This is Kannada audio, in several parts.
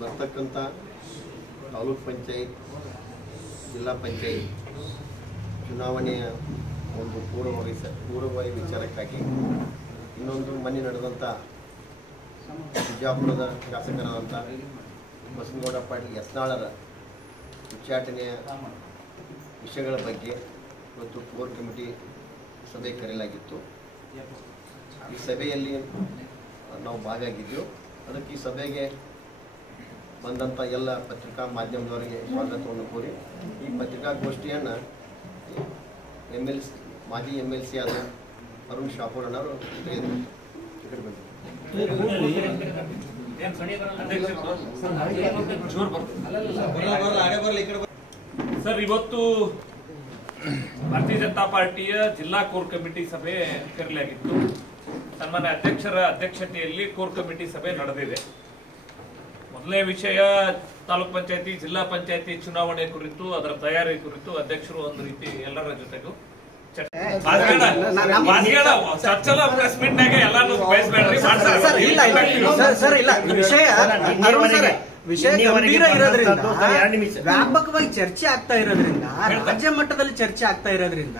ಬರ್ತಕ್ಕಂಥ ತಾಲೂಕ್ ಪಂಚಾಯತ್ ಜಿಲ್ಲಾ ಪಂಚಾಯತ್ ಚುನಾವಣೆಯ ಒಂದು ಪೂರ್ವಭಾವಿ ವಿಚಾರಕ್ಕಾಗಿ ಇನ್ನೊಂದು ಮೊನ್ನೆ ನಡೆದಂಥ ಬಿಜಾಪುರದ ಶಾಸಕರಾದಂಥ ಬಸನಗೌಡ ಪಾಟೀಲ್ ಯತ್ನಾಳರ ಉಚ್ಚಾಟನೆಯ ವಿಷಯಗಳ ಬಗ್ಗೆ ಇವತ್ತು ಕೋರ್ ಕಮಿಟಿ ಸಭೆ ಕರೆಯಲಾಗಿತ್ತು. ಈ ಸಭೆಯಲ್ಲಿ ನಾವು ಭಾಗಿಯಾಗಿದ್ದೆವು. ಅದಕ್ಕೆ ಈ ಸಭೆಗೆ ಬಂದಂಥ ಎಲ್ಲ ಪತ್ರಿಕಾ ಮಾಧ್ಯಮದವರಿಗೆ ಸ್ವಾಗತವನ್ನು ಕೋರಿ ಈ ಪತ್ರಿಕಾಗೋಷ್ಠಿಯನ್ನು ಮಾಜಿ MLC ಆದ ಅರುಣ್ ಶಾಪೂರಣ್ಣವರು ಸರ್, ಇವತ್ತು ಭಾರತೀಯ ಜನತಾ ಪಾರ್ಟಿಯ ಜಿಲ್ಲಾ ಕೋರ್ ಕಮಿಟಿ ಸಭೆ ಕರೆಯಲಾಗಿತ್ತು. ಸನ್ಮಾನ್ಯ ಅಧ್ಯಕ್ಷರ ಅಧ್ಯಕ್ಷತೆಯಲ್ಲಿ ಕೋರ್ ಕಮಿಟಿ ಸಭೆ ನಡೆದಿದೆ. ಮೊದಲನೇ ವಿಷಯ ತಾಲೂಕ್ ಪಂಚಾಯತಿ ಜಿಲ್ಲಾ ಪಂಚಾಯತಿ ಚುನಾವಣೆ ಕುರಿತು, ಅದರ ತಯಾರಿ ಕುರಿತು ಅಧ್ಯಕ್ಷರು ಒಂದು ರೀತಿ ಎಲ್ಲರ ಜೊತೆಗೂ ವಿಷಯ ಗಂಭೀರ ಇರೋದ್ರಿಂದ ವ್ಯಾಪಕವಾಗಿ ಚರ್ಚೆ ಆಗ್ತಾ ಇರೋದ್ರಿಂದ, ರಾಜ್ಯ ಮಟ್ಟದಲ್ಲಿ ಚರ್ಚೆ ಆಗ್ತಾ ಇರೋದ್ರಿಂದ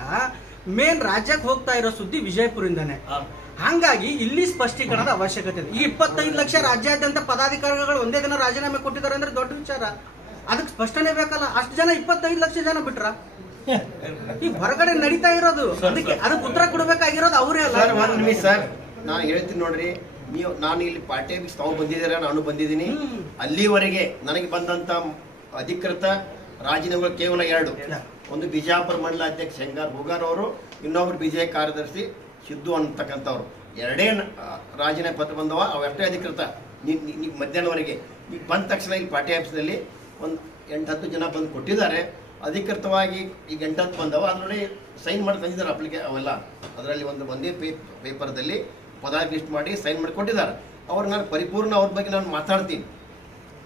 ಮೇನ್ ರಾಜ್ಯಕ್ಕೆ ಹೋಗ್ತಾ ಇರೋ ಸುದ್ದಿ ವಿಜಯಪುರದಿಂದಾನೆ. ಹಾಗಾಗಿ ಇಲ್ಲಿ ಸ್ಪಷ್ಟೀಕರಣದ ಅವಶ್ಯಕತೆ ಇದೆ. ಈ 25 ಲಕ್ಷ ರಾಜ್ಯಾದ್ಯಂತ ಪದಾಧಿಕಾರಿಗಳು ಒಂದೇ ದಿನ ರಾಜೀನಾಮೆ ಕೊಟ್ಟಿದ್ದಾರೆ ಅಂದ್ರೆ ದೊಡ್ಡ ವಿಚಾರ. ಅದಕ್ಕೆ ಸ್ಪಷ್ಟನೆ ಬೇಕಲ್ಲ. ಅಷ್ಟು ಜನ 25 ಲಕ್ಷ ಜನ ಬಿಟ್ರ ಈ ಹೊರಗಡೆ ನಡೀತಾ ಇರೋದು, ಅದಕ್ಕೆ ಉತ್ತರ ಕೊಡಬೇಕಾಗಿರೋದು ಅವರೇ ಅಲ್ಲ. ಸರ್, ನಾನು ಹೇಳ್ತೀನಿ ನೋಡ್ರಿ, ನಾನು ಇಲ್ಲಿ ಪಾರ್ಟಿ ತಾವು ಬಂದಿದ್ದೀರ, ನಾನು ಬಂದಿದ್ದೀನಿ. ಅಲ್ಲಿವರೆಗೆ ನನಗೆ ಬಂದಂತ ಅಧಿಕೃತ ರಾಜೀನಾಮೆಗಳು ಕೇವಲ 2. ಒಂದು ಬಿಜಾಪುರ ಮಂಡಲ ಅಧ್ಯಕ್ಷ ಶಂಗಾರ್ ಬುಗಾರ್ ಅವರು, ಇನ್ನೊಬ್ರು BJP ಕಾರ್ಯದರ್ಶಿ ಸಿದ್ದು ಅಂತಕ್ಕಂಥವ್ರು. 2 ರಾಜೀನಾಮೆ ಪತ್ರ ಬಂದವ, ಅವಷ್ಟೇ ಅಧಿಕೃತ. ಮಧ್ಯಾಹ್ನವರೆಗೆ ಈಗ ಬಂದ ತಕ್ಷಣ ಇಲ್ಲಿ ಪಾರ್ಟಿ ಆಫೀಸ್ನಲ್ಲಿ ಒಂದು 8-10 ಜನ ಬಂದು ಕೊಟ್ಟಿದ್ದಾರೆ. ಅಧಿಕೃತವಾಗಿ ಈಗ 8-10 ಬಂದವ. ಅದು ನೋಡಿ ಸೈನ್ ಮಾಡಿ ತಂದಿದ್ದಾರೆ ಅವೆಲ್ಲ. ಅದರಲ್ಲಿ ಒಂದೇ ಪೇಪರ್ದಲ್ಲಿ ಪದಾರ್ಥ ಲಿಸ್ಟ್ ಮಾಡಿ ಸೈನ್ ಮಾಡಿ ಕೊಟ್ಟಿದ್ದಾರೆ. ಅವ್ರು ನಾನು ಪರಿಪೂರ್ಣ ಅವ್ರ ಬಗ್ಗೆ ನಾನು ಮಾತಾಡ್ತೀನಿ.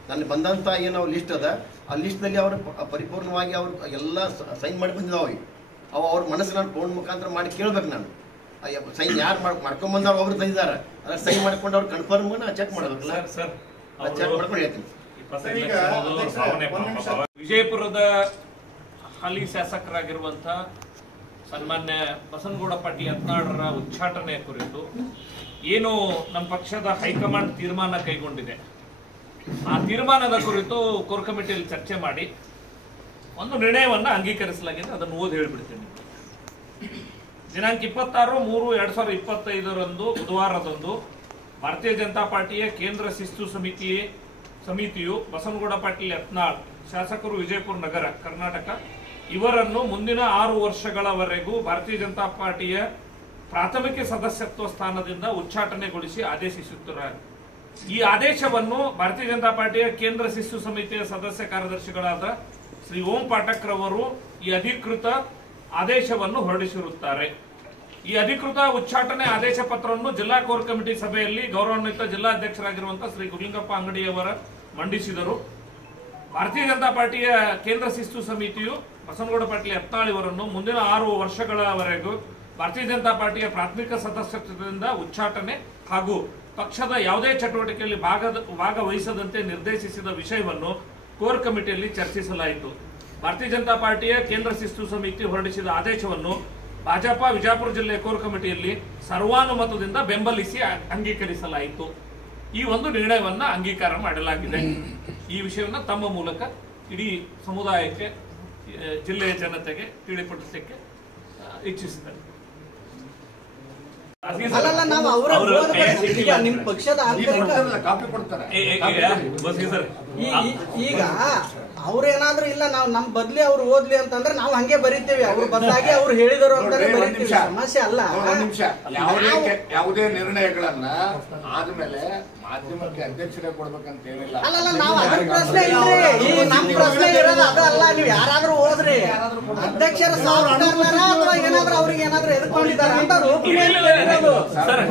ನನಗೆ ಬಂದಂಥ ಏನು ಲಿಸ್ಟ್ ಅದ, ಆ ಲಿಸ್ಟ್ನಲ್ಲಿ ಅವರು ಪರಿಪೂರ್ಣವಾಗಿ ಅವ್ರು ಎಲ್ಲ ಸೈನ್ ಮಾಡಿ ಬಂದಿದ್ದಾವೆ. ಅವ್ರ ಮನಸ್ಸು ನಾನು ಫೋನ್ ಮುಖಾಂತರ ಮಾಡಿ ಕೇಳ್ಬೇಕು. ನಾನು ಸೈನ್ ಯಾರು ಮಾಡ್ಕೊಂಡ್ಬಂದವ್ರು ಅವ್ರು ತಂದಿದ್ದಾರೆ, ಅದ್ರ ಸೈನ್ ಮಾಡ್ಕೊಂಡು ಅವ್ರು ಕನ್ಫರ್ಮ್ ಚೆಕ್ ಮಾಡಬೇಕಲ್ಲ. ಚೆಕ್ ಮಾಡ್ಕೊಂಡು ಹೇಳ್ತೀನಿ. ವಿಜಯಪುರದ ಹಾಲಿ ಶಾಸಕರಾಗಿರುವಂತ ಸನ್ಮಾನ್ಯ ಬಸನಗೌಡ ಪಾಟೀಲ್ ಯತ್ನಾಳರ ಉಚ್ಚಾಟನೆ ಕುರಿತು ಏನು ನಮ್ಮ ಪಕ್ಷದ ಹೈಕಮಾಂಡ್ ತೀರ್ಮಾನ ಕೈಗೊಂಡಿದೆ, ಆ ತೀರ್ಮಾನದ ಕುರಿತು ಕೋರ್ ಕಮಿಟಿಯಲ್ಲಿ ಚರ್ಚೆ ಮಾಡಿ ಒಂದು ನಿರ್ಣಯವನ್ನು ಅಂಗೀಕರಿಸಲಾಗಿದೆ. ಅದನ್ನು ಓದಿ ಹೇಳ್ಬಿಡ್ತೀನಿ. ದಿನಾಂಕ 26/3/2025 ಬುಧವಾರದಂದು ಭಾರತೀಯ ಜನತಾ ಪಾರ್ಟಿಯ ಕೇಂದ್ರ ಶಿಸ್ತು ಸಮಿತಿಯು ಬಸನಗೌಡ ಪಾಟೀಲ್ ಯತ್ನಾಳ್, ಶಾಸಕರು, ವಿಜಯಪುರ ನಗರ, ಕರ್ನಾಟಕ ಇವರನ್ನು ಮುಂದಿನ 6 ವರ್ಷಗಳವರೆಗೂ ಭಾರತೀಯ ಜನತಾ ಪಾರ್ಟಿಯ ಪ್ರಾಥಮಿಕ ಸದಸ್ಯತ್ವ ಸ್ಥಾನದಿಂದ ಉಚ್ಚಾಟನೆಗೊಳಿಸಿ ಆದೇಶಿಸುತ್ತಾರೆ. ಈ ಆದೇಶವನ್ನು ಭಾರತೀಯ ಜನತಾ ಪಾರ್ಟಿಯ ಕೇಂದ್ರ ಶಿಸ್ತು ಸಮಿತಿಯ ಸದಸ್ಯ ಕಾರ್ಯದರ್ಶಿಗಳಾದ ಶ್ರೀ ಓಂ ಪಾಠಕ್ ರವರು ಈ ಅಧಿಕೃತ ಆದೇಶವನ್ನು ಹೊರಡಿಸಿರುತ್ತಾರೆ. ಈ ಅಧಿಕೃತ ಉಚ್ಚಾಟನೆ ಆದೇಶ ಪತ್ರವನ್ನು ಜಿಲ್ಲಾ ಕೋರ್ ಕಮಿಟಿ ಸಭೆಯಲ್ಲಿ ಗೌರವಾನ್ವಿತ ಜಿಲ್ಲಾಧ್ಯಕ್ಷರಾಗಿರುವಂತಹ ಶ್ರೀ ಗುರುಲಿಂಗಪ್ಪ ಅಂಗಡಿಯವರ ಮಂಡಿಸಿದರು. ಭಾರತೀಯ ಜನತಾ ಪಾರ್ಟಿಯ ಕೇಂದ್ರ ಶಿಸ್ತು ಸಮಿತಿಯು ಬಸನಗೌಡ ಪಾಟೀಲ್ ಯತ್ನಾಳ್ ಇವರನ್ನು ಮುಂದಿನ 6 ವರ್ಷಗಳವರೆಗೂ ಭಾರತೀಯ ಜನತಾ ಪಾರ್ಟಿಯ ಪ್ರಾಥಮಿಕ ಸದಸ್ಯತ್ವದಿಂದ ಉಚ್ಚಾಟನೆ ಹಾಗೂ ಪಕ್ಷದ ಯಾವುದೇ ಚಟುವಟಿಕೆಯಲ್ಲಿ ಭಾಗವಹಿಸದಂತೆ ನಿರ್ದೇಶಿಸಿದ ವಿಷಯವನ್ನು ಕೋರ್ ಕಮಿಟಿಯಲ್ಲಿ ಚರ್ಚಿಸಲಾಯಿತು. ಭಾರತೀಯ ಜನತಾ ಪಾರ್ಟಿಯ ಕೇಂದ್ರ ಶಿಸ್ತು ಸಮಿತಿ ಹೊರಡಿಸಿದ ಆದೇಶವನ್ನು ಭಾಜಪ ವಿಜಯಪುರ ಜಿಲ್ಲೆಯ ಕೋರ್ ಕಮಿಟಿಯಲ್ಲಿ ಸರ್ವಾನುಮತದಿಂದ ಬೆಂಬಲಿಸಿ ಅಂಗೀಕರಿಸಲಾಯಿತು. ಈ ಒಂದು ನಿರ್ಣಯವನ್ನ ಅಂಗೀಕಾರ ಮಾಡಲಾಗಿದೆ. ಈ ವಿಷಯವನ್ನು ತಮ್ಮ ಮೂಲಕ ಇಡೀ ಸಮುದಾಯಕ್ಕೆ, ಜಿಲ್ಲೆಯ ಜನತೆಗೆ ತಿಳಿಪಡಿಸಲಿಕ್ಕೆ ಇಚ್ಛಿಸಿದ್ದಾರೆ. ನಿಮ್ ಪಕ್ಷದ ಈಗ ಅವ್ರೇನಾದ್ರೂ ಇಲ್ಲ ನಾವು ನಮ್ ಬದ್ಲಿ ಅವ್ರು ಓದ್ಲಿ ಅಂತಂದ್ರೆ ನಾವು ಹಂಗೆ ಬರೀತೇವೆ. ಅವ್ರು ಬದಲಾಗಿ ಅವ್ರು ಹೇಳಿದರು ಅಂತಾನೆ ಬರೀತೀವಿ. ಸಮಸ್ಯೆ ಅಲ್ಲ. ಯಾವುದೇ ನಿರ್ಣಯಗಳನ್ನ ಆದ್ಮೇಲೆ ಮಾಧ್ಯಮಕ್ಕೆ ಅಧ್ಯಕ್ಷರೇ ಕೊಡ್ಬೇಕಂತ ಏನಿಲ್ಲ. ಅಲ್ಲ, ನಾವು ಅದ್ರ ಪ್ರಶ್ನೆ ಇಲ್ರಿ. ನಮ್ ಪ್ರಶ್ನೆ ಇರೋದು ಅದು ಅಲ್ಲ. ನೀವು ಯಾರಾದ್ರೂ ಹೋದ್ರಿ ಅಧ್ಯಕ್ಷರ ಸಾಫ್ಟ್ವೇರ್ ಅಥವಾ ಏನಾದ್ರೂ ಅವ್ರಿಗೆ ಏನಾದ್ರೂ ಎದ್ಕೊಂಡಿದ್ದಾರೆ ಅಂತ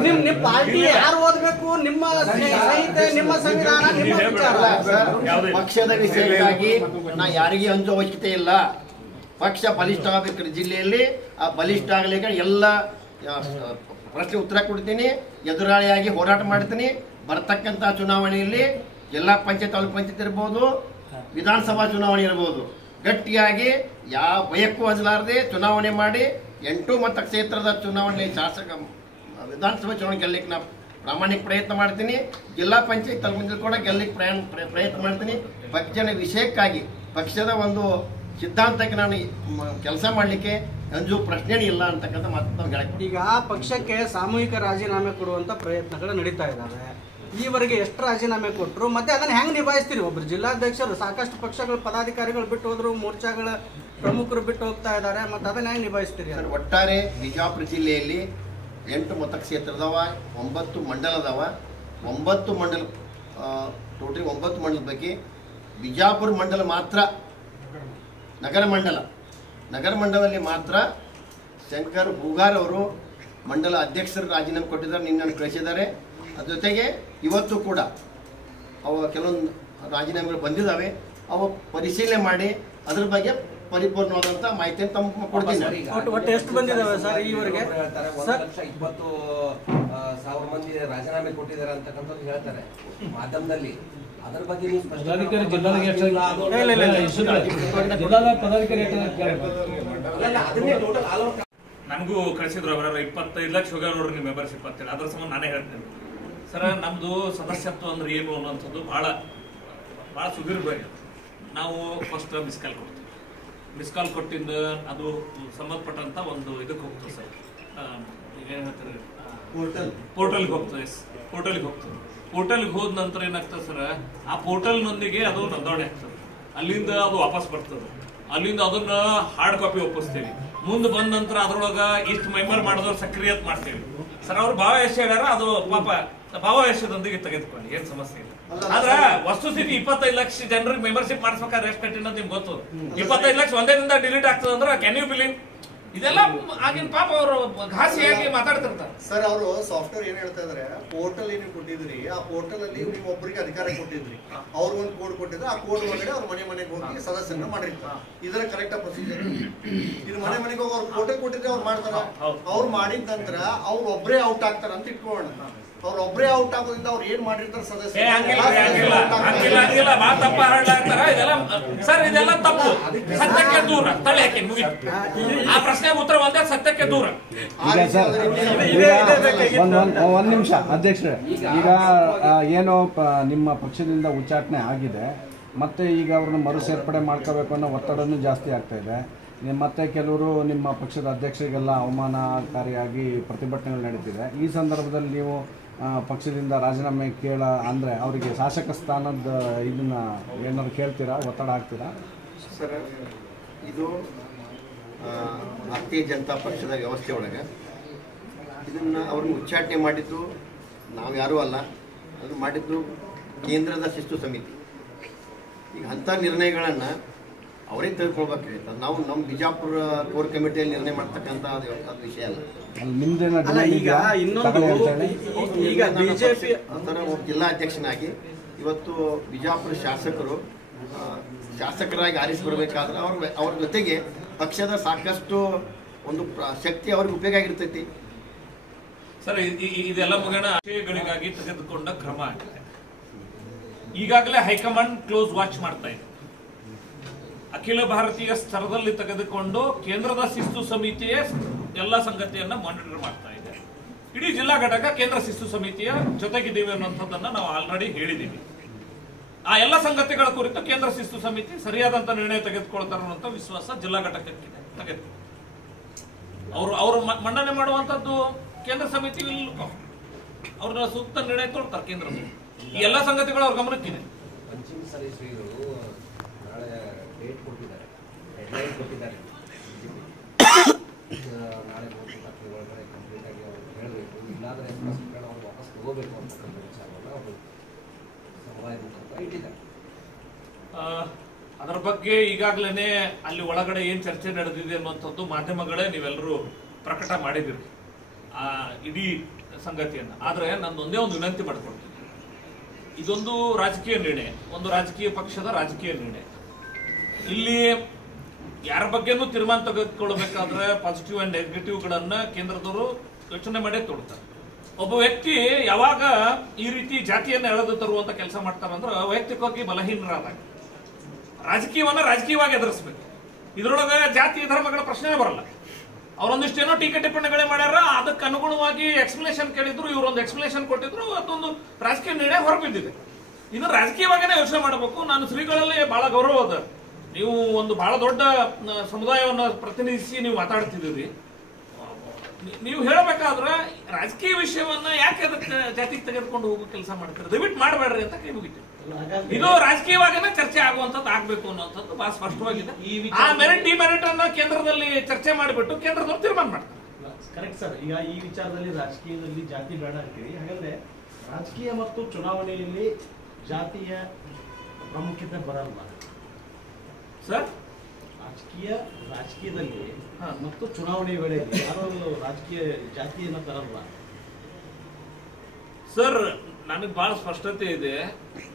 ನಿಮ್ ಪಾರ್ಟಿ ಯಾರು ಓದ್ಬೇಕು, ನಿಮ್ಮ ಸಂಹಿತೆ, ನಿಮ್ಮ ಸಂವಿಧಾನ, ನಿಮ್ಮ ವಿಚಾರ. ಪಕ್ಷದ ವಿಷಯಕ್ಕಾಗಿ ನಾ ಯಾರಿಗೆ ಅಂಜೋ ಅವಶ್ಯಕತೆ ಇಲ್ಲ. ಪಕ್ಷ ಬಲಿಷ್ಠ ಆಗಬೇಕು ಜಿಲ್ಲೆಯಲ್ಲಿ. ಆ ಬಲಿಷ್ಠ ಆಗಲಿಕ್ಕೆ ಎಲ್ಲ ಪ್ರಶ್ನೆ ಉತ್ತರ ಕೊಡ್ತೀನಿ, ಎದುರಾಳಿಯಾಗಿ ಹೋರಾಟ ಮಾಡ್ತೀನಿ. ಬರತಕ್ಕಂಥ ಚುನಾವಣೆಯಲ್ಲಿ ಜಿಲ್ಲಾ ಪಂಚಾಯತ್ ತಾಲೂಕು ಪಂಚಾಯತ್ ಇರ್ಬೋದು, ವಿಧಾನಸಭಾ ಚುನಾವಣೆ ಇರ್ಬೋದು, ಗಟ್ಟಿಯಾಗಿ ಯಾವ ಭಯಕ್ಕೂ ಹಜಲಾರದೆ ಚುನಾವಣೆ ಮಾಡಿ 8 ಮತಕ್ಷೇತ್ರದ ಚುನಾವಣೆ ಶಾಸಕ ವಿಧಾನಸಭಾ ಚುನಾವಣೆ ಗೆಲ್ಲಕ್ಕೆ ನಾವು ಪ್ರಾಮಾಣಿಕ ಪ್ರಯತ್ನ ಮಾಡ್ತೀನಿ. ಜಿಲ್ಲಾ ಪಂಚಾಯತ್ ತಾಲೂಕು ಕೂಡ ಗೆಲ್ಲಕ್ಕೆ ಪ್ರಯತ್ನ ಮಾಡ್ತೀನಿ. ಪಕ್ಷದ ವಿಷಯಕ್ಕಾಗಿ ಪಕ್ಷದ ಒಂದು ಸಿದ್ಧಾಂತಕ್ಕೆ ನಾನು ಕೆಲಸ ಮಾಡಲಿಕ್ಕೆ ಅಂಜು ಪ್ರಶ್ನೆನೇ ಇಲ್ಲ ಅಂತಕ್ಕಂಥ ಮಾತು. ಈಗ ಪಕ್ಷಕ್ಕೆ ಸಾಮೂಹಿಕ ರಾಜೀನಾಮೆ ಕೊಡುವಂತ ಪ್ರಯತ್ನಗಳು ನಡೀತಾ ಇದ್ದಾವೆ. ಈವರೆಗೆ ಎಷ್ಟು ರಾಜೀನಾಮೆ ಕೊಟ್ಟರು, ಮತ್ತೆ ಅದನ್ನ ಹೆಂಗ್ ನಿಭಾಯಿಸ್ತೀರಿ? ಒಬ್ರು ಜಿಲ್ಲಾಧ್ಯಕ್ಷರು, ಸಾಕಷ್ಟು ಪಕ್ಷಗಳ ಪದಾಧಿಕಾರಿಗಳು ಬಿಟ್ಟು ಹೋದ್ರು, ಮೋರ್ಚಾಗಳ ಪ್ರಮುಖರು ಬಿಟ್ಟು ಹೋಗ್ತಾ ಇದ್ದಾರೆ, ಮತ್ತೆ ಅದನ್ನ ಹೆಂಗ್ ನಿಭಾಯಿಸ್ತೀರಿ? ಒಟ್ಟಾರೆ ಬಿಜಾಪುರ ಜಿಲ್ಲೆಯಲ್ಲಿ 8 ಮತಕ್ಷೇತ್ರದವ, 9 ಮಂಡಲದವ. 9 ಮಂಡಲ ಟೋಟಲಿ 9 ಮಂಡಲದ ಬಗ್ಗೆ ಬಿಜಾಪುರ ಮಂಡಲ ಮಾತ್ರ ನಗರ ಮಂಡಲದಲ್ಲಿ ಮಾತ್ರ ಶಂಕರ್ ಹೂಗಾರ್ ಅವರು ಮಂಡಲ ಅಧ್ಯಕ್ಷರು ರಾಜೀನಾಮೆ ಕೊಟ್ಟಿದ್ದಾರೆ, ನಿನ್ನನ್ನು ಕಳಿಸಿದ್ದಾರೆ. ಅದ್ರ ಜೊತೆಗೆ ಇವತ್ತು ಕೂಡ ಅವ ಕೆಲವೊಂದು ರಾಜೀನಾಮೆಗಳು ಬಂದಿದ್ದಾವೆ. ಅವು ಪರಿಶೀಲನೆ ಮಾಡಿ ಅದ್ರ ಬಗ್ಗೆ ಪರಿಪೂರ್ಣವಾದಂತ ಮಾಹಿತಿಯನ್ನು ತಮ್ಮ ಕೊಡ್ತೀನಿ. ಒಟ್ಟು ಎಷ್ಟು ಬಂದಿದ್ದಾವೆ ಸರ್ ಈವರೆಗೆ? 1,20,000 ಮಂದಿ ರಾಜೀನಾಮೆ ಕೊಟ್ಟಿದ್ದಾರೆ ಅಂತಕ್ಕಂಥದ್ದು ಹೇಳ್ತಾರೆ ಮಾಧ್ಯಮದಲ್ಲಿ. ಅದ್ರ ಬಗ್ಗೆ ನನಗೂ ಕಳಿಸಿದ್ರು ಅವರ 25 ಲಕ್ಷ ಹೋಗ ನೋಡ್ರಿ ನಿಮ್ಮ ಮೆಂಬರ್ಶಿಪ್ ಅಂತೇಳಿ. ಅದ್ರ ಸಂಬಂಧ ನಾನೇ ಹೇಳ್ತೇನೆ ಸರ್, ನಮ್ದು ಸದಸ್ಯತ್ವ ಅಂದ್ರೆ ಏನು ಅನ್ನೋಂಥದ್ದು ಬಹಳ ಸುದೀರ್ಘ. ನಾವು ಫಸ್ಟ್ ಮಿಸ್ ಕಾಲ್ ಕೊಟ್ಟಿಂದ ಅದು ಸಂಬಂಧಪಟ್ಟಂತ ಒಂದು ಇದಕ್ಕೆ ಹೋಗ್ತದೆ ಸರ್, ಈಗ ಏನ್ ಹೇಳ್ತಾರೆ ಪೋರ್ಟಲ್ಗೆ ಹೋಗ್ತದೆ. ಪೋರ್ಟಲ್ಗೆ ಹೋದ ನಂತರ ಏನಾಗ್ತದೆ ಸರ್, ಆ ಪೋರ್ಟಲ್ನೊಂದಿಗೆ ಅದು ನೋಂದಣಿ ಆಗ್ತದೆ. ಅಲ್ಲಿಂದ ಅದು ವಾಪಸ್ ಬರ್ತದೆ. ಅಲ್ಲಿಂದ ಅದನ್ನ ಹಾರ್ಡ್ ಕಾಪಿ ಒಪ್ಪಿಸ್ತೀವಿ. ಮುಂದೆ ಬಂದ ನಂತರ ಅದ್ರೊಳಗ ಇಷ್ಟು ಮೆಂಬರ್ ಮಾಡಿದವ್ರು ಸಕ್ರಿಯತ್ ಮಾಡ್ತೀವಿ ಸರ್. ಅವ್ರು ಭಾವಯಶ ಹೇಳ್ಯಾರ, ಅದು ಪಾಪ ಭಾವಯಶದೊಂದಿಗೆ ತೆಗೆದುಕೊಳ್ಳಿ, ಏನ್ ಸಮಸ್ಯೆ ಇಲ್ಲ. ಆದ್ರೆ ವಸ್ತುಸ್ಥಿತಿ 25 ಲಕ್ಷ ಜನರಿಗೆ ಮೆಂಬರ್ಶಿಪ್ ಮಾಡಿಸ್ಬೇಕಾದ್ರೆ ಎಷ್ಟು ಕಠಿಣ ಅಂತ ನಿಮ್ಗೆ ಗೊತ್ತು. 25 ಲಕ್ಷ ಒಂದೇದಿಂದ ಡಿಲೀಟ್ ಆಗ್ತದೆ ಅಂದ್ರೆ ಕ್ಯಾನ್ ಯು ಬಿಲೀವ್? ಇದೆಲ್ಲ ಆಗಿನ ಪಾಪ ಅವರು ಘಾಸಿಯಾಗಿ ಮಾತಾಡ್ತಿರ್ತಾರೆ ಸರ್. ಅವರು ಸಾಫ್ಟ್ವೇರ್ ಏನ್ ಹೇಳ್ತಾ ಇದಾರೆ, ಪೋರ್ಟಲ್ ಏನು ಕೊಟ್ಟಿದ್ರಿ, ಆ ಪೋರ್ಟಲ್ ಅಲ್ಲಿ ನೀವು ಒಬ್ಬರಿಗೆ ಅಧಿಕಾರ ಕೊಟ್ಟಿದ್ರಿ, ಅವ್ರು ಒಂದು ಕೋಡ್ ಕೊಟ್ಟಿದ್ರೆ ಆ ಕೋಡ್ ಒಳಗಡೆ ಅವ್ರ ಮನೆಗೆ ಹೋಗಿ ಸದಸ್ಯರನ್ನ ಮಾಡಿರ್ತಾರೆ. ಇದರ ಕರೆಕ್ಟ್ ಪ್ರೊಸೀಜರ್ ಇದು. ಮನೆಗೆ ಹೋಗಿ ಅವ್ರು ಪೋರ್ಟಲ್ ಕೊಟ್ಟಿದ್ರೆ ಅವ್ರು ಮಾಡ್ತಾರ. ಅವ್ರು ಮಾಡಿದ ನಂತರ ಅವ್ರು ಒಬ್ಬರೇ ಔಟ್ ಆಗ್ತಾರ ಅಂತ ಇಟ್ಕೊಳ್ಳೋಣ. ಅವ್ರು ಒಬ್ಬರೇ ಔಟ್ ಆಗೋದ್ರಿಂದ ಅವ್ರು ಏನ್ ಮಾಡಿರ್ತಾರೆ ಸದಸ್ಯ ಸರ್. ಇದೆಲ್ಲ ತಪ್ಪು, ಸತ್ಯಕ್ಕೆ ದೂರ. ತಲೆ ಹಾಕಿ ಆ ಪ್ರಶ್ನೆಗೆ ಉತ್ತರ ಒಂದೇ, ಸತ್ಯಕ್ಕೆ ದೂರ. ಒಂದ್ ನಿಮಿಷ ಅಧ್ಯಕ್ಷರೇ, ಈಗ ಏನೋ ನಿಮ್ಮ ಪಕ್ಷದಿಂದ ಉಚ್ಚಾಟನೆ ಆಗಿದೆ, ಮತ್ತೆ ಈಗ ಅವ್ರನ್ನ ಮರು ಸೇರ್ಪಡೆ ಮಾಡ್ಕೋಬೇಕು ಅನ್ನೋ ಒತ್ತಡನೂ ಜಾಸ್ತಿ ಆಗ್ತಾ ಇದೆ. ಮತ್ತೆ ಕೆಲವರು ನಿಮ್ಮ ಪಕ್ಷದ ಅಧ್ಯಕ್ಷರಿಗೆಲ್ಲ ಅವಮಾನಕಾರಿಯಾಗಿ ಪ್ರತಿಭಟನೆಗಳು ನಡೀತಿದೆ. ಈ ಸಂದರ್ಭದಲ್ಲಿ ನೀವು ಪಕ್ಷದಿಂದ ರಾಜೀನಾಮೆ ಅಂದರೆ ಅವರಿಗೆ ಶಾಸಕ ಸ್ಥಾನದ ಇದನ್ನ ಏನಾದ್ರು ಕೇಳ್ತೀರಾ, ಒತ್ತಡ ಹಾಕ್ತೀರಾ? ಸರ್, ಇದು ಭಾರತೀಯ ಜನತಾ ಪಕ್ಷದ ವ್ಯವಸ್ಥೆ ಒಳಗೆ ಇದನ್ನು ಅವ್ರನ್ನ ಉಚ್ಚಾಟನೆ ಮಾಡಿದ್ದು ನಾವು ಯಾರೂ ಅಲ್ಲ, ಅದು ಮಾಡಿದ್ದು ಕೇಂದ್ರದ ಶಿಸ್ತು ಸಮಿತಿ. ಈಗ ಅಂಥ ನಿರ್ಣಯಗಳನ್ನು ಅವರೇ ತೆಗೆದುಕೊಳ್ಬೇಕಾಗಿತ್ತು. ನಾವು ನಮ್ಮ ಬಿಜಾಪುರ ಕೋರ್ ಕಮಿಟಿಯಲ್ಲಿ ನಿರ್ಣಯ ಮಾಡ್ತಕ್ಕಂಥ ಅದು ವಿಷಯ ಅಲ್ಲ. ಈಗ ಬಿಜೆಪಿ ಜಿಲ್ಲಾಧ್ಯಕ್ಷನಾಗಿ ಇವತ್ತು ಬಿಜಾಪುರ ಶಾಸಕರಾಗಿ ಆರಿಸಿ ಬರಬೇಕಾದ್ರೆ ಅವ್ರ ಜೊತೆಗೆ ಪಕ್ಷದ ಸಾಕಷ್ಟು ಒಂದು ಶಕ್ತಿ ಅವ್ರಿಗೆ ಉಪಯೋಗ ಆಗಿರ್ತೈತಿ ಸರ್. ಇದೆಲ್ಲ ಮುಗಿನ ವಿಷಯಗಳಿಗಾಗಿ ತೆಗೆದುಕೊಂಡ ಕ್ರಮ ಆಗಿದೆ. ಈಗಾಗಲೇ ಹೈಕಮಾಂಡ್ ಕ್ಲೋಸ್ ವಾಚ್ ಮಾಡ್ತಾ ಇದೆ. ಅಖಿಲ ಭಾರತೀಯ ಸ್ತರದಲ್ಲಿ ತೆಗೆದುಕೊಂಡು ಕೇಂದ್ರದ ಶಿಸ್ತು ಸಮಿತಿಯೇ ಎಲ್ಲ ಸಂಗತಿಯನ್ನ ಮಾನಿಟರ್ ಮಾಡ್ತಾ ಇದೆ. ಇಡೀ ಜಿಲ್ಲಾ ಘಟಕ ಕೇಂದ್ರ ಶಿಸ್ತು ಸಮಿತಿಯ ಜೊತೆಗಿದ್ದೀವಿ ಅನ್ನುವಂಥದ್ದನ್ನ ನಾವು ಆಲ್ರೆಡಿ ಹೇಳಿದ್ದೀವಿ. ಆ ಎಲ್ಲ ಸಂಗತಿಗಳ ಕುರಿತು ಕೇಂದ್ರ ಶಿಸ್ತು ಸಮಿತಿ ಸರಿಯಾದಂತ ನಿರ್ಣಯ ತೆಗೆದುಕೊಳ್ತಾರೆ ಅನ್ನುವಂಥ ವಿಶ್ವಾಸ ಜಿಲ್ಲಾ ಘಟಕಕ್ಕಿದೆ. ಅವರು ಮಂಡನೆ ಮಾಡುವಂತದ್ದು ಕೇಂದ್ರ ಸಮಿತಿ ಅವ್ರ ಸೂಕ್ತ ನಿರ್ಣಯ ತೊಗೊಳ್ತಾರೆ. ಕೇಂದ್ರ ಈ ಎಲ್ಲ ಸಂಗತಿಗಳು ಅವ್ರ ಗಮನಕ್ಕಿದೆ. ಪಂಚಮಿ ಸದಸ್ಯರು ನಾಳೆ ಡೇಟ್ ಕೊಟ್ಟಿದ್ದಾರೆ, ಡೆಡ್ಲೈನ್ ಕೊಟ್ಟಿದ್ದಾರೆ. ನಾಳೆ 3 ತಾರೀಕು ಒಳಗಡೆ ಕಂಪ್ಲೀಟ್ ಆಗಿ ಅವರು ಹೇಳಬೇಕು. ಇಲ್ಲಾಂದ್ರೆ ಪ್ರಶ್ನೆಗಳು ಅವ್ರು ವಾಪಸ್ ತಗೋಬೇಕು ಅಂತಕ್ಕಂಥ ವಿಚಾರವನ್ನು ಅವರು ಸಮವಾಯದ ಮುಖಾಂತರ ಇಟ್ಟಿದ್ದಾರೆ. ಅದರ ಬಗ್ಗೆ ಈಗಾಗಲೇ ಅಲ್ಲಿ ಒಳಗಡೆ ಏನ್ ಚರ್ಚೆ ನಡೆದಿದೆ ಅನ್ನುವಂಥದ್ದು ಮಾಧ್ಯಮಗಳೇ ನೀವೆಲ್ಲರೂ ಪ್ರಕಟ ಮಾಡಿದಿರಿ ಇಡೀ ಸಂಗತಿಯನ್ನ. ಆದ್ರೆ ನಾನು ಒಂದೇ ಒಂದು ವಿನಂತಿ ಮಾಡ್ಕೊಳ್ತೀನಿ. ಇದೊಂದು ರಾಜಕೀಯ ನಿರ್ಣಯ, ಒಂದು ರಾಜಕೀಯ ಪಕ್ಷದ ರಾಜಕೀಯ ನಿರ್ಣಯ. ಇಲ್ಲಿ ಯಾರ ಬಗ್ಗೆನೂ ತೀರ್ಮಾನ ತೆಗೆದುಕೊಳ್ಬೇಕಾದ್ರೆ ಪಾಸಿಟಿವ್ ಅಂಡ್ ನೆಗೆಟಿವ್ ಗಳನ್ನ ಕೇಂದ್ರದವರು ಯೋಚನೆ ಮಾಡೇ ತೊಡ್ತಾರೆ. ಒಬ್ಬ ವ್ಯಕ್ತಿ ಯಾವಾಗ ಈ ರೀತಿ ಜಾತಿಯನ್ನ ಎಳೆದು ತರುವಂತ ಕೆಲಸ ಮಾಡ್ತಾರಂದ್ರೆ ವೈಯಕ್ತಿಕವಾಗಿ ಬಲಹೀನರಾದಾಗ ರಾಜಕೀಯವನ್ನ ರಾಜಕೀಯವಾಗಿ ಎದುರಿಸಬೇಕು. ಇದ್ರೊಳಗೆ ಜಾತಿ ಧರ್ಮಗಳ ಪ್ರಶ್ನೆ ಬರಲ್ಲ. ಅವರೊಂದಿಷ್ಟೇನೋ ಟೀಕೆ ಟಿಪ್ಪಣಿಗಳೇ ಮಾಡ್ಯಾರ, ಅದಕ್ಕೆ ಅನುಗುಣವಾಗಿ ಎಕ್ಸ್ಪ್ಲನೇಷನ್ ಕೇಳಿದ್ರು, ಇವರೊಂದು ಎಕ್ಸ್ಪ್ಲನೇಷನ್ ಕೊಟ್ಟಿದ್ರು, ಅದೊಂದು ರಾಜಕೀಯ ನಿರ್ಣಯ ಹೊರಬಿದ್ದಿದೆ. ಇದನ್ನ ರಾಜಕೀಯವಾಗಿನೇ ಯೋಚನೆ ಮಾಡಬೇಕು. ನಾನು ಶ್ರೀಗಳಲ್ಲಿ ಬಹಳ ಗೌರವ ಅದ. ನೀವು ಒಂದು ಬಹಳ ದೊಡ್ಡ ಸಮುದಾಯವನ್ನು ಪ್ರತಿನಿಧಿಸಿ ನೀವು ಮಾತಾಡ್ತಿದ್ದೀರಿ. ನೀವು ಹೇಳಬೇಕಾದ್ರೆ ರಾಜಕೀಯ ವಿಷಯವನ್ನ ಯಾಕೆ ಅದಕ್ಕೆ ಜಾತಿಗೆ ತೆಗೆದುಕೊಂಡು ಹೋಗೋ ಕೆಲಸ ಮಾಡ್ತೀರಿ? ದಯವಿಟ್ಟು ಮಾಡಬೇಡ್ರಿ ಅಂತ ಕೈ ಮುಗಿತೀವಿ. ಇದು ರಾಜಕೀಯವಾಗನೇ ಚರ್ಚೆ ಆಗುವಂತದ್ದು ಆಗ್ಬೇಕು ಅನ್ನೋಂಥದ್ದು ಬಹಳ ಸ್ಪಷ್ಟವಾಗಿದೆ. ಆ ಮೆರಿಟ್ ಡಿಮೆರಿಟ್ ಅನ್ನ ಕೇಂದ್ರದಲ್ಲಿ ಚರ್ಚೆ ಮಾಡಿಬಿಟ್ಟು ಕೇಂದ್ರದವ್ರು ತೀರ್ಮಾನ ಮಾಡ್ತಾರೆ. Correct sir. ಈಗ ಈ ವಿಚಾರದಲ್ಲಿ ರಾಜಕೀಯದಲ್ಲಿ ಜಾತಿ ಬೇಡ ಅಂತೀವಿ. ಹಾಗಾದ್ರೆ ರಾಜಕೀಯ ಮತ್ತು ಚುನಾವಣೆಯಲ್ಲಿ ಜಾತಿಯ ಪ್ರಾಮುಖ್ಯತೆ ಬರಲ್ಲ ಸರ್. ರಾಜಕೀಯದಲ್ಲಿ ಮತ್ತು ಚುನಾವಣೆ ವೇಳೆಯಲ್ಲಿ ಯಾರು ರಾಜಕೀಯ ಜಾತಿಯನ್ನ ತರಲ್ಲ ಸರ್. ನನಗೆ ಬಹಳ ಸ್ಪಷ್ಟತೆ ಇದೆ.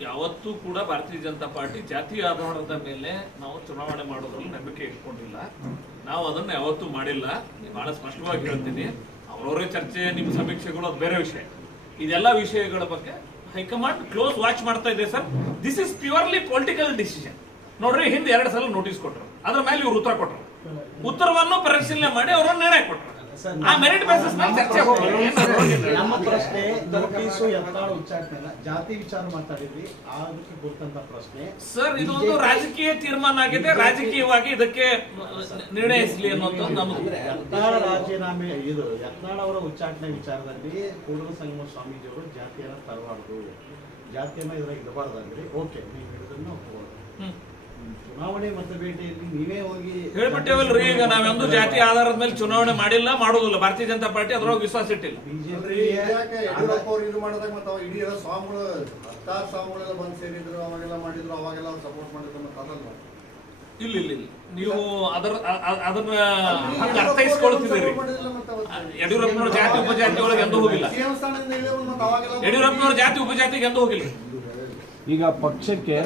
ಯಾವತ್ತೂ ಕೂಡ ಭಾರತೀಯ ಜನತಾ ಪಾರ್ಟಿ ಜಾತಿ ಆಧಾರದ ಮೇಲೆ ನಾವು ಚುನಾವಣೆ ಮಾಡೋದ್ರಲ್ಲಿ ನಂಬಿಕೆ ಇಟ್ಕೊಂಡಿಲ್ಲ. ನಾವು ಅದನ್ನ ಯಾವತ್ತೂ ಮಾಡಿಲ್ಲ. ಬಹಳ ಸ್ಪಷ್ಟವಾಗಿ ಹೇಳ್ತೀನಿ. ಅವರವರೇ ಚರ್ಚೆ, ನಿಮ್ಮ ಸಮೀಕ್ಷೆಗಳು ಅದು ಬೇರೆ ವಿಷಯ. ಇದೆಲ್ಲ ವಿಷಯಗಳ ಬಗ್ಗೆ ಹೈಕಮಾಂಡ್ ಕ್ಲೋಸ್ ವಾಚ್ ಮಾಡ್ತಾ ಇದೆ sir. This is purely political decision. ನೋಡ್ರಿ, ಹಿಂದೆ 2 ಸಲ ನೋಟಿಸ್ ಕೊಟ್ಟರು, ಅದ್ರ ಮೇಲೆ ಇವ್ರು ಉತ್ತರ ಕೊಟ್ಟರು. ಉತ್ತರವನ್ನು ಪರಿಶೀಲನೆ ಮಾಡಿ ಅವರನ್ನು ನಿರ್ಣಯ ಕೊಟ್ಟರು. ಆ ಮೆರಿಟ್ ಬೇಸಿಸ್ ಮೇಲೆ ಚರ್ಚೆ. ನಮ್ಮ ಪ್ರಶ್ನೆ ನೋಟಿಸು ಯತ್ನಾಳ್ ಉಚ್ಚಾಟನೆ ಜಾತಿ ವಿಚಾರ ಮಾತಾಡಿದ್ವಿ, ಅದಕ್ಕೆ ಗೊತ್ತಂತ ಪ್ರಶ್ನೆ ಸರ್. ಇದೊಂದು ರಾಜಕೀಯ ತೀರ್ಮಾನ ಆಗಿದೆ. ರಾಜಕೀಯವಾಗಿ ಇದಕ್ಕೆ ನಿರ್ಣಯಿಸಲಿ ಅನ್ನೋದು ನಮ್ಮದು. ಯತ್ನಾಳ್ ರಾಜೀನಾಮೆ ಇದು ಯತ್ನಾಳ್ ಅವರ ಉಚ್ಚಾಟನೆ ವಿಚಾರದಲ್ಲಿ ಕೂಡಲ ಸಂಗಮ ಸ್ವಾಮೀಜಿಯವರು ಜಾತಿಯನ್ನ ತರಬಾರ್ದು, ಜಾತಿಯನ್ನ ಇದ್ರಾಗ ಇರಬಾರ್ದಂದ್ರೆ ಓಕೆ, ನೀವು ಹೇಳಿದನ್ನು ಒಪ್ಪಬಹುದು. ಚುನಾವಣೆ ಮತಬೇಟೆಯಲ್ಲಿ ನೀವೇ ಹೋಗಿ ಹೇಳ್ಬಿಟ್ಟೇವಲ್ರಿ. ಈಗ ನಾವೊಂದು ಜಾತಿ ಆಧಾರದ ಮೇಲೆ ಚುನಾವಣೆ ಮಾಡಿಲ್ಲ, ಮಾಡೋದಿಲ್ಲ. ಭಾರತೀಯ ಜನತಾ ಪಾರ್ಟಿ ಅದ್ರೊಳಗೆ ವಿಶ್ವಾಸ ಇಟ್ಟಿಲ್ಲ. ಯಡಿಯೂರಪ್ಪ ಅವ್ರು ಇದು ಮಾಡಿದಾಗ ಮತ್ತೆ ಇಡೀ ಸ್ವಾಮಿಗಳು 10 ಸ್ವಾಮಿಗಳೆಲ್ಲ ಬಂದು ಸೇರಿದ್ರು, ಅವಾಗೆಲ್ಲ ಮಾಡಿದ್ರು, ಅವಾಗೆಲ್ಲ ಸಪೋರ್ಟ್ ಮಾಡಿದ್ರು. ಮತ್ತೆ ಅದಲ್ಲ ಇಲ್ಲ ನೀವು ಅದನ್ನ ಅರ್ಥೈಸ್ಕೊಳ್ತಿದ್ದೀರಿ. ಯಡಿಯೂರಪ್ಪನವ್ರ ಜಾತಿ ಉಪಜಾತಿ ಒಳಗೆ ಎಂದೂ ಹೋಗಿಲ್ಲ. ಯಡಿಯೂರಪ್ಪನವ್ರ ಜಾತಿ ಉಪಜಾತಿಗೆ ಎಂದೂ ಹೋಗಿಲ್ಲ. ಈಗ ಪಕ್ಷಕ್ಕೆ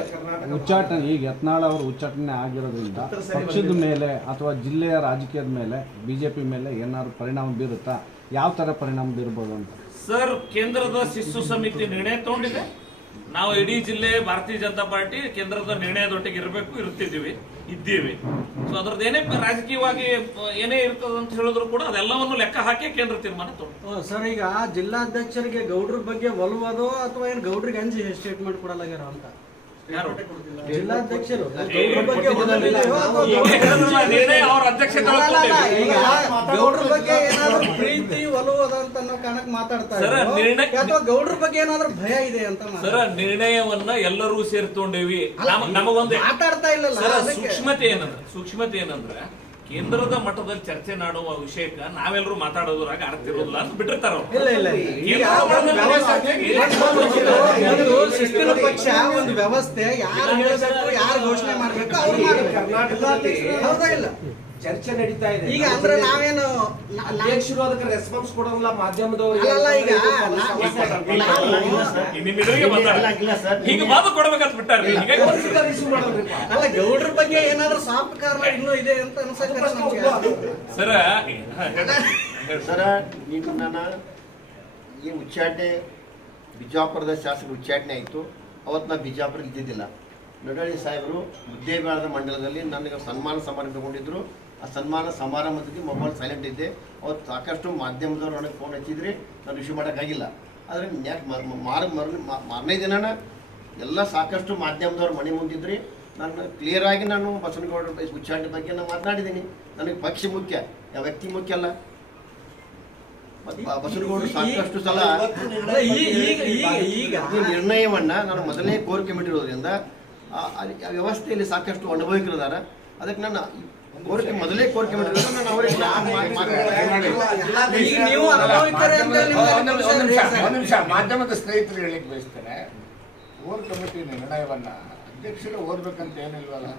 ಉಚ್ಚಾಟನೆ, ಈಗ ಯತ್ನಾಳ್ ಅವರು ಉಚ್ಚಾಟನೆ ಆಗಿರೋದ್ರಿಂದ ಪಕ್ಷದ ಮೇಲೆ ಅಥವಾ ಜಿಲ್ಲೆಯ ರಾಜಕೀಯದ ಮೇಲೆ ಬಿಜೆಪಿ ಮೇಲೆ ಏನಾದ್ರು ಪರಿಣಾಮ ಬೀರುತ್ತಾ? ಯಾವ ತರ ಪರಿಣಾಮ ಬೀರಬಹುದು ಅಂತ ಸರ್? ಕೇಂದ್ರದ ಶಿಸ್ತು ಸಮಿತಿ ನಿರ್ಣಯ ತಗೊಂಡಿದೆ. ನಾವು ಇಡೀ ಜಿಲ್ಲೆ ಭಾರತೀಯ ಜನತಾ ಪಾರ್ಟಿ ಕೇಂದ್ರದ ನಿರ್ಣಯದೊಟ್ಟಿಗೆ ಇರ್ತಿದ್ದೀವಿ. ಸೊ ಅದ್ರದ್ದು ಏನೇ ರಾಜಕೀಯವಾಗಿ ಏನೇ ಇರ್ತದ ಅಂತ ಹೇಳಿದ್ರು ಕೂಡ ಅದೆಲ್ಲವನ್ನು ಲೆಕ್ಕ ಹಾಕಿ ಕೇಂದ್ರ ತೀರ್ಮಾನ ತಗೊಂಡು. ಸರ್, ಈಗ ಜಿಲ್ಲಾಧ್ಯಕ್ಷರಿಗೆ ಗೌಡ್ರ ಬಗ್ಗೆ ಒಲವದೋ ಅಥವಾ ಏನ್ ಗೌಡ್ರಿಗೆ ಅಂಜಿ ಸ್ಟೇಟ್ಮೆಂಟ್ ಕೊಡಲಾಗ್ಯಾರ ಅಂತ? ಜಿಲ್ಲಾಧ್ಯಕ್ಷರು ಗೌಡ್ರ ಬಗ್ಗೆ ಈಗ ಗೌಡ್ರ ಬಗ್ಗೆ ಏನಾದ್ರು ಪ್ರೀತಿ ಒಲವದ ಅಂತ ನಾವು ಕಾರಣಕ್ ಮಾತಾಡ್ತಾರೆ, ಅಥವಾ ಗೌಡ್ರ ಬಗ್ಗೆ ಏನಾದ್ರು ಭಯ ಇದೆ ಅಂತ ಸರ್? ನಿರ್ಣಯವನ್ನ ಎಲ್ಲರೂ ಸೇರ್ಕೊಂಡೇವಿ. ನಮಗೊಂದು ಮಾತಾಡ್ತಾ ಇಲ್ಲ. ಸೂಕ್ಷ್ಮತೆ ಏನಂದ್ರೆ ಕೇಂದ್ರದ ಮಟ್ಟದಲ್ಲಿ ಚರ್ಚೆ ಮಾಡುವ ವಿಷಯಕ್ಕೆ ನಾವೆಲ್ಲರೂ ಮಾತಾಡೋದ್ರಾಗ ಅರ್ತಿರೋದಿಲ್ಲ ಅಂತ ಬಿಟ್ಟಿರ್ತಾರ. ಶಿಸ್ತಿನ ಪಕ್ಷ ಒಂದು ವ್ಯವಸ್ಥೆ, ಯಾರು ಹೇಳಬೇಕು, ಯಾರು ಘೋಷಣೆ ಮಾಡ್ಬೇಕು ಅವ್ರು ಮಾಡ್ಬೇಕು. ಹೌದಾ ಇಲ್ಲ? ಚರ್ಚೆ ನಡೀತಾ ಇದೆ. ಈಗ ಅಂದ್ರೆ ನಾವೇನು ಅಧ್ಯಕ್ಷರು ಅದಕ್ಕೆ ರೆಸ್ಪಾನ್ಸ್ ಕೊಡೋಲ್ಲ, ಮಾಧ್ಯಮದವರು ಹಿಂಗೆ ಮಾತು ಕೊಡ್ಬೇಕಂತ ಬಿಟ್ಟಾರೆ. ಅಲ್ಲ, ಗೌಡ್ರ ಬಗ್ಗೆ ಏನಾದ್ರು ಸಾಫ್ಟ್ ಕಾರಣ ಇನ್ನೂ ಇದೆ ಅಂತ ಅನ್ಸಕ್ಕೆ ಸರ. ನೀವು ಈ ಉಚ್ಚಾಟನೆ ಬಿಜಾಪುರದ ಶಾಸಕರು ಉಚ್ಚಾಟನೆ ಆಯಿತು. ಅವತ್ತು ನಾವು ಬಿಜಾಪುರ ಇದ್ದಿದ್ದಿಲ್ಲ. ನಡಳಿ ಸಾಹೇಬರು ಮುದ್ದೇಬೇಳದ ಮಂಡಲದಲ್ಲಿ ನನಗೆ ಸನ್ಮಾನ ಸಮಾರಂಭ ತಗೊಂಡಿದ್ರು. ಆ ಸನ್ಮಾನ ಸಮಾರಂಭದಲ್ಲಿ ಮೊಬೈಲ್ ಸೈಲೆಂಟ್ ಇದ್ದೆ. ಅವತ್ತು ಸಾಕಷ್ಟು ಮಾಧ್ಯಮದವ್ರು ನನಗೆ ಫೋನ್ ಹಚ್ಚಿದ್ರಿ, ನಾನು ರಿಸೀವ್ ಮಾಡೋಕ್ಕಾಗಿಲ್ಲ. ಆದರೆ ಮಾರನೇ ದಿನ ಎಲ್ಲ ಸಾಕಷ್ಟು ಮಾಧ್ಯಮದವ್ರು ಮನೆ ಮುಂದಿದ್ರಿ. ನಾನು ಕ್ಲಿಯರ್ ಆಗಿ ನಾನು ಬಸವನಗೌಡರ ಉಚ್ಚಾಟನೆ ಬಗ್ಗೆ ನಾನು ಮಾತನಾಡಿದ್ದೀನಿ. ನನಗೆ ಪಕ್ಷ ಮುಖ್ಯ, ಯಾವ ವ್ಯಕ್ತಿ ಮುಖ್ಯ ಅಲ್ಲ. ಬಸವನಗೌಡರು ಸಾಕಷ್ಟು ಸಲ ಈ ನಿರ್ಣಯವನ್ನ ನಾನು ಮೊದಲನೇ ಕೋರ್ ಕಮಿಟಿ ಇರೋದ್ರಿಂದ ವ್ಯವಸ್ಥೆಯಲ್ಲಿ ಸಾಕಷ್ಟು ಅನುಭವಿಕರಿದ್ದಾರೆ. ಅದಕ್ಕೆ ನಾನು ಮೊದಲೇ ಕೋರ್ ಕಮಿಟಿ ನಾನು ಅವರಿಗೆ ಮಾಧ್ಯಮದ ಸ್ನೇಹಿತರು ಹೇಳಿಕ್ ಬಯಸ್ತೇನೆ. ಕೋರ್ ಕಮಿಟಿ ನಿರ್ಣಯವನ್ನ ಅಧ್ಯಕ್ಷರು ಓದ್ಬೇಕಂತ ಏನಿಲ್ವಲ್ಲ.